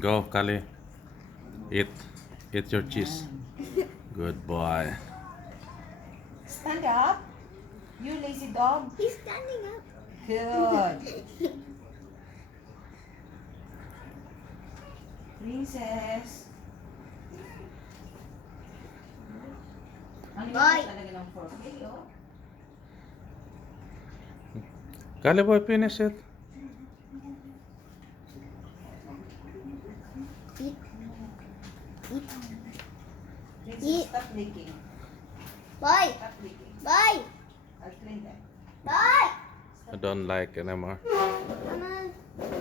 Go, Kali. Eat. Eat your cheese. Good boy. Stand up. You lazy dog. He's standing up. Good. Princess. Ang Bye. liit talaga ng 4K, oh. Kali boy, finish it. Eat. Eat. Princess, stop licking. Bye. Stop licking. Bye. I'll clean them. Bye. I don't like anymore. Mama.